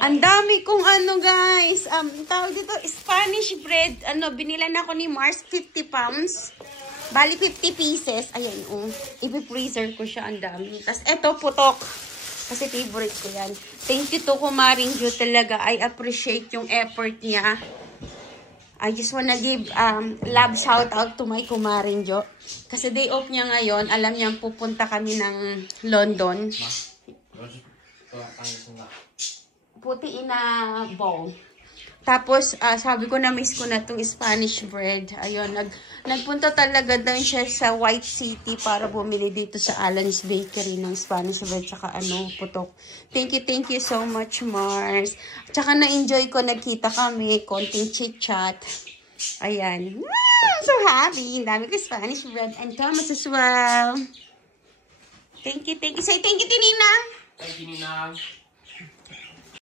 Ang dami kong ano guys, tawag dito, Spanish bread. Binilan ako ni Mars, 50 pounds. Bali 50 pieces. Ayan, ipi-freezer ko siya, ang dami. Tapos eto, putok. Kasi favorite ko yan. Thank you to Kumaring Jo talaga. I appreciate yung effort niya. I just wanna give love shout out to my Kumaring Jo. Kasi day off niya ngayon. Alam niya pupunta kami ng London. Puti na bowl. Tapos, sabi ko na miss ko na itong Spanish bread. Ayun, nagpunta talaga daw siya sa White City para bumili dito sa Alan's Bakery ng Spanish bread saka putok. Thank you so much, Mars. Tsaka na-enjoy ko, nagkita kami, konting chit-chat. Ayan. I'm so happy. Dami ko Spanish bread and Thomas as well. Thank you. Say thank you, Tinina. Thank you, Nina.